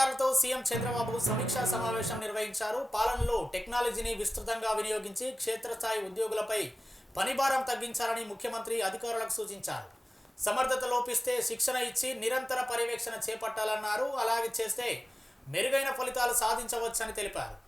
ఉన్నతాధికారులతో సీఎం చంద్రబాబు సమీక్షా సమావేశం నిర్వహించారు. పాలనలో టెక్నాలజీని విస్తృతంగా వినియోగించి క్షేత్రస్థాయి ఉద్యోగులపై పనిభారం తగ్గించాలని ముఖ్యమంత్రి అధికారులకు సూచించారు. సమర్థత లోపిస్తే శిక్షణ ఇచ్చి నిరంతర పర్యవేక్షణ చేపట్టాలన్నారు. అలాగే చేస్తే మెరుగైన ఫలితాలు సాధించవచ్చని తెలిపారు.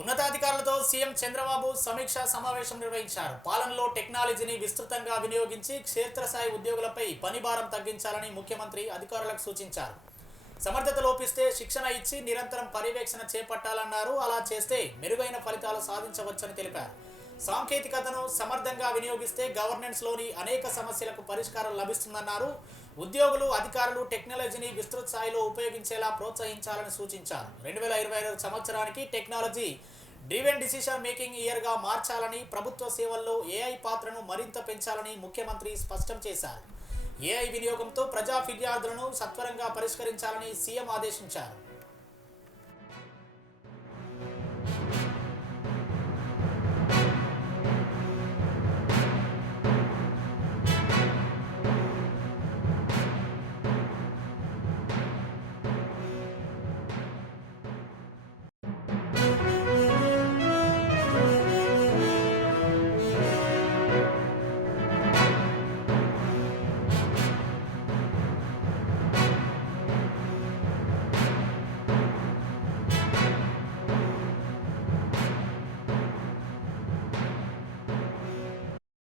ఉన్నతాధికారులతో సీఎం చంద్రబాబు సమీక్షా సమావేశం నిర్వహించారు. పాలనలో టెక్నాలజీని విస్తృతంగా వినియోగించి క్షేత్రస్థాయి ఉద్యోగులపై పనిభారం తగ్గించాలని ముఖ్యమంత్రి అధికారులకు సూచించారు. సమర్థత లోపిస్తే శిక్షణ ఇచ్చి నిరంతరం పర్యవేక్షణ చేపట్టాలన్నారు. అలా చేస్తే మెరుగైన ఫలితాలు సాధించవచ్చని తెలిపారు. సాంకేతికతను సమర్థంగా వినియోగిస్తే గవర్నెన్స్లోని అనేక సమస్యలకు పరిష్కారం లభిస్తుందన్నారు. ఉద్యోగులు, అధికారులు టెక్నాలజీని విస్తృత స్థాయిలో ఉపయోగించేలా ప్రోత్సహించాలని సూచించారు. 2025 సంవత్సరానికి టెక్నాలజీ డ్రివెన్ డిసిషన్ మేకింగ్ ఇయర్గా మార్చాలని, ప్రభుత్వ సేవల్లో ఏఐ పాత్రను మరింత పెంచాలని ముఖ్యమంత్రి స్పష్టం చేశారు. ఏఐ వినియోగంతో ప్రజా ఫిర్యాదులను సత్వరంగా పరిష్కరించాలని సీఎం ఆదేశించారు.